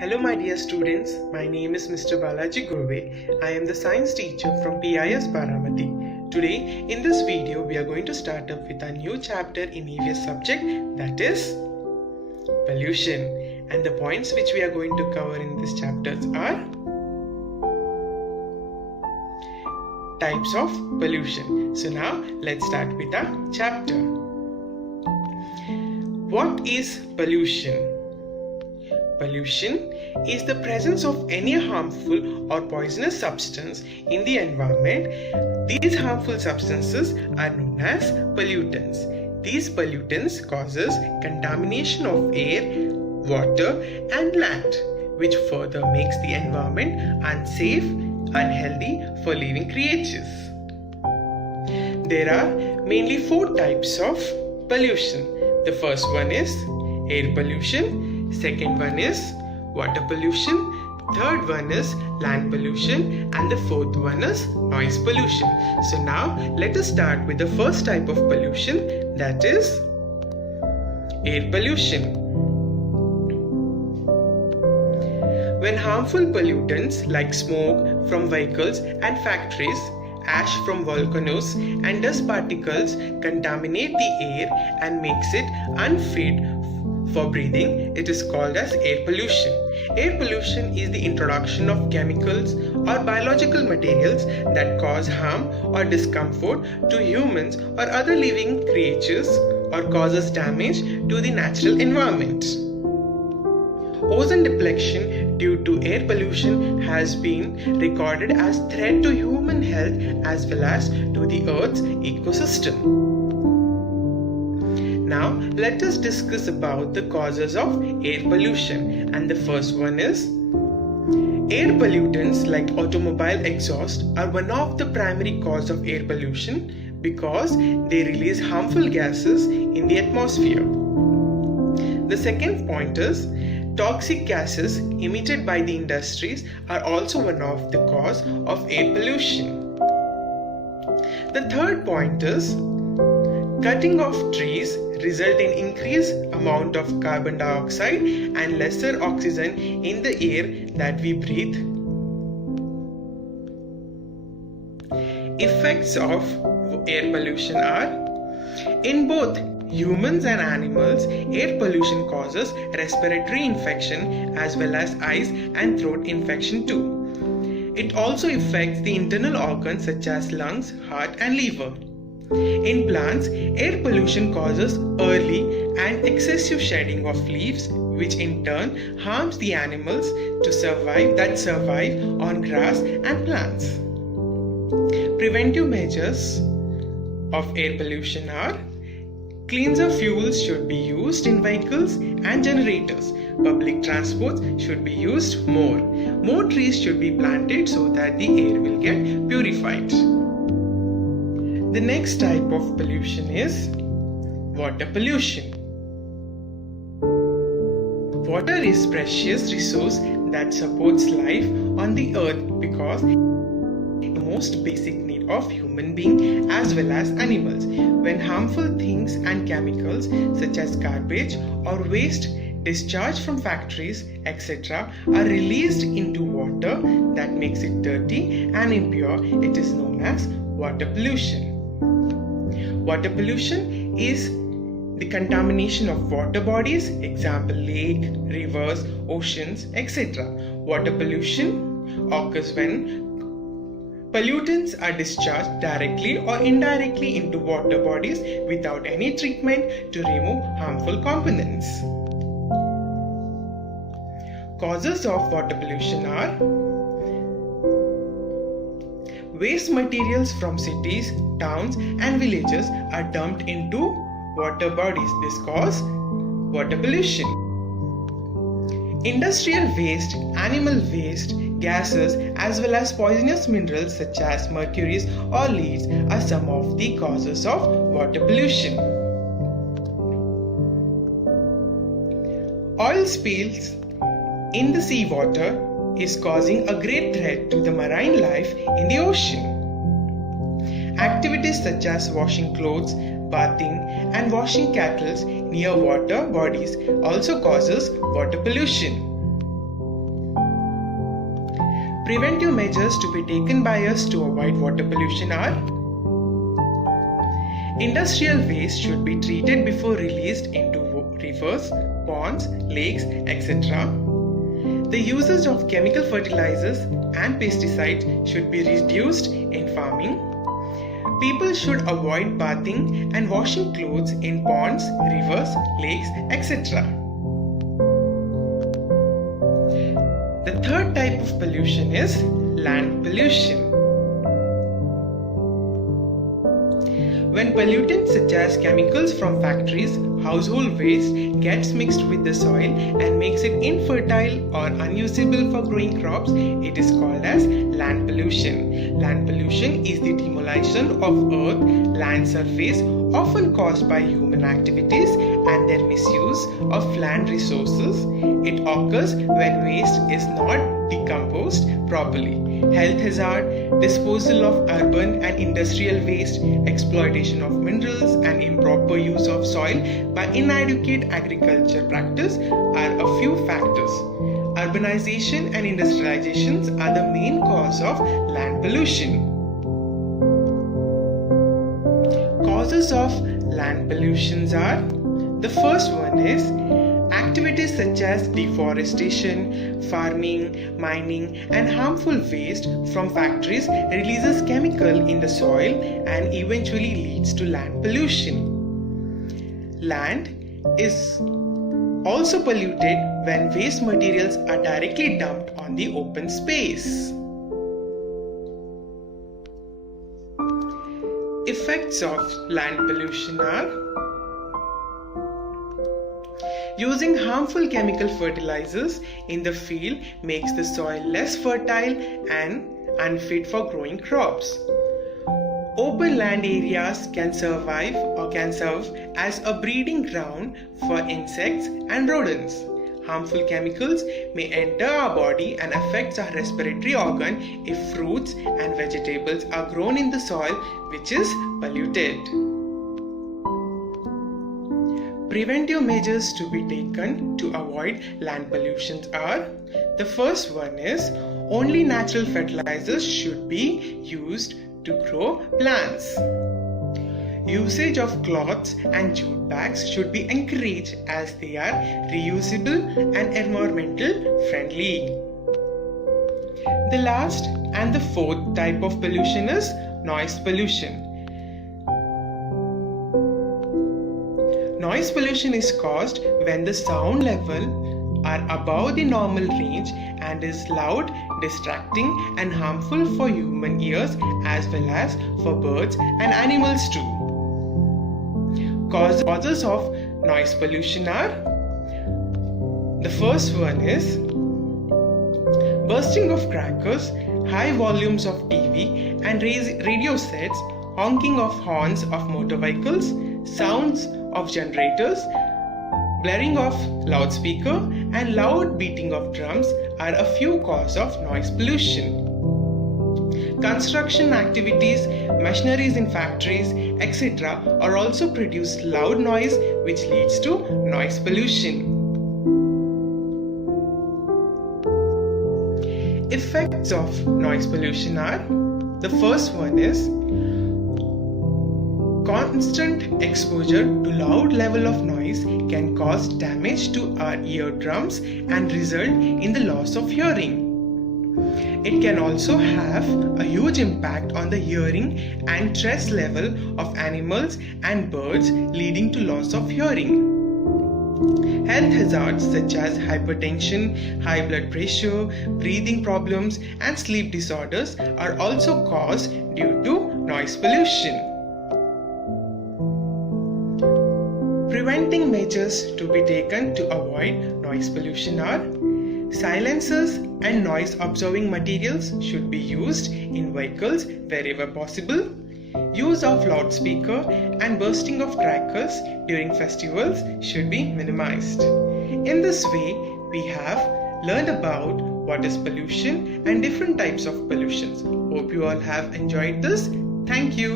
Hello my dear students, my name is Mr. Balaji Gurve. I am the science teacher from PIS Baramati. Today in this video we are going to start up with a new chapter in EVS subject, that is pollution, and the points which we are going to cover in this chapters are types of pollution. So now let's start with our chapter. What is pollution? Pollution is the presence of any harmful or poisonous substance in the environment. These harmful substances are known as pollutants. These pollutants causes contamination of air, water and land, which further makes the environment unsafe, unhealthy for living creatures. There are mainly 4 types of pollution. The first one is air pollution. Second one is water pollution, third one is land pollution, and the fourth one is noise pollution. So now let us start with the first type of pollution, that is air pollution. When harmful pollutants like smoke from vehicles and factories, ash from volcanoes and dust particles contaminate the air and makes it unfit for breathing, it is called as air pollution. Air pollution is the introduction of chemicals or biological materials that cause harm or discomfort to humans or other living creatures or causes damage to the natural environment. Ozone depletion due to air pollution has been recorded as threat to human health as well as to the Earth's ecosystem. Now let us discuss about the causes of air pollution, and the first one is air pollutants like automobile exhaust are one of the primary cause of air pollution because they release harmful gases in the atmosphere. The second point is toxic gases emitted by the industries are also one of the cause of air pollution. The third point is cutting of trees result in increased amount of carbon dioxide and lesser oxygen in the air that we breathe. Effects of air pollution are in both humans and animals. Air pollution causes respiratory infection as well as eyes and throat infection too. It also affects the internal organs such as lungs, heart and liver. In plants, air pollution causes early and excessive shedding of leaves, which in turn harms the animals to survive on grass and plants. Preventive measures of air pollution are cleaner fuels should be used in vehicles and generators. Public transport should be used more. More trees should be planted so that the air will get purified. The next type of pollution is water pollution. Water is a precious resource that supports life on the earth because it's the most basic need of human being as well as animals. When harmful things and chemicals such as garbage or waste discharged from factories, etc. are released into water that makes it dirty and impure, it is known as water pollution. Water pollution is the contamination of water bodies, example lake, rivers, oceans, etc. Water pollution occurs when pollutants are discharged directly or indirectly into water bodies without any treatment to remove harmful components. Causes of water pollution are waste materials from cities, towns and villages are dumped into water bodies. This causes water pollution. Industrial waste, animal waste, gases as well as poisonous minerals such as mercury or leads are some of the causes of water pollution. Oil spills in the seawater is causing a great threat to the marine life in the ocean. Activities such as washing clothes, bathing and washing cattle near water bodies also causes water pollution. Preventive measures to be taken by us to avoid water pollution are: industrial waste should be treated before released into rivers, ponds, lakes, etc. The usage of chemical fertilizers and pesticides should be reduced in farming. People should avoid bathing and washing clothes in ponds, rivers, lakes, etc. The third type of pollution is land pollution. When pollutants such as chemicals from factories, household waste gets mixed with the soil and makes it infertile or unusable for growing crops, it is called as land pollution. Land pollution is the demolition of earth, land surface, often caused by human activities and their misuse of land resources. It occurs when waste is not decomposed properly. Health hazard, disposal of urban and industrial waste, exploitation of minerals and improper use of soil by inadequate agriculture practice are a few factors. Urbanization and industrializations are the main cause of land pollution. Causes of land pollutions are: the first one is activities such as deforestation, farming, mining, and harmful waste from factories releases chemical in the soil and eventually leads to land pollution. Land is also polluted when waste materials are directly dumped on the open space. Effects of land pollution are: using harmful chemical fertilizers in the field makes the soil less fertile and unfit for growing crops. Open land areas can serve as a breeding ground for insects and rodents. Harmful chemicals may enter our body and affect our respiratory organ if fruits and vegetables are grown in the soil which is polluted. Preventive measures to be taken to avoid land pollutions are: the first one is only natural fertilizers should be used to grow plants. Usage of cloths and jute bags should be encouraged as they are reusable and environmental friendly. The last and the fourth type of pollution is noise pollution. Noise pollution is caused when the sound level are above the normal range and is loud, distracting and harmful for human ears as well as for birds and animals too. Causes of noise pollution are: the first one is bursting of crackers, high volumes of TV and radio sets, honking of horns of motor vehicles, sounds of generators, blaring of loudspeaker and loud beating of drums are a few causes of noise pollution. Construction activities, machineries in factories, etc. are also produce loud noise which leads to noise pollution. Effects of noise pollution are: the first one is constant exposure to loud level of noise can cause damage to our eardrums and result in the loss of hearing. It can also have a huge impact on the hearing and stress level of animals and birds, leading to loss of hearing. Health hazards such as hypertension, high blood pressure, breathing problems and sleep disorders are also caused due to noise pollution. Preventing measures to be taken to avoid noise pollution are: silencers and noise absorbing materials should be used in vehicles wherever possible. Use of loudspeaker and bursting of crackers during festivals should be minimized. In this way, we have learned about what is pollution and different types of pollutions. Hope you all have enjoyed this. Thank you.